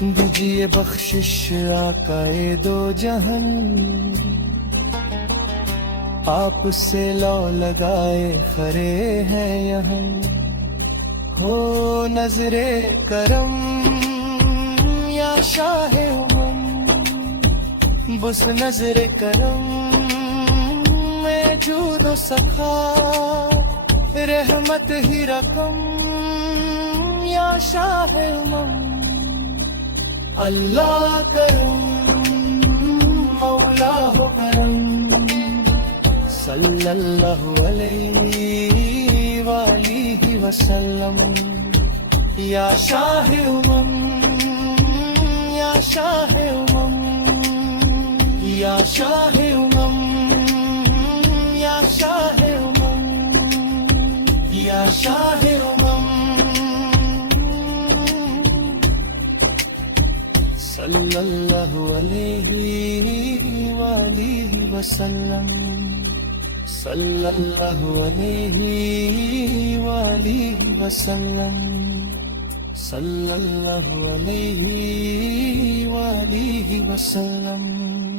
دیجیے بخشش آقائے دو جہان، آپ سے لو لگائے کھڑے ہیں یہاں، ہو نظر کرم یا شاہ امم، بس نظر کرم میں جود و سخا، رحمت ہی رقم یا شاہ امم، اللہ کرم مولا ہو کرم، صلی اللہ علیہ وآلہ وسلم، یا شاہ امم یا شاہ امم، یا شاہ امم یا شاہ امم، یا شاہ امم، صلی اللہ علیہ وآلہ وسلم، صلی اللہ علیہ وآلہ وسلم، صلی اللہ علیہ وآلہ وسلم۔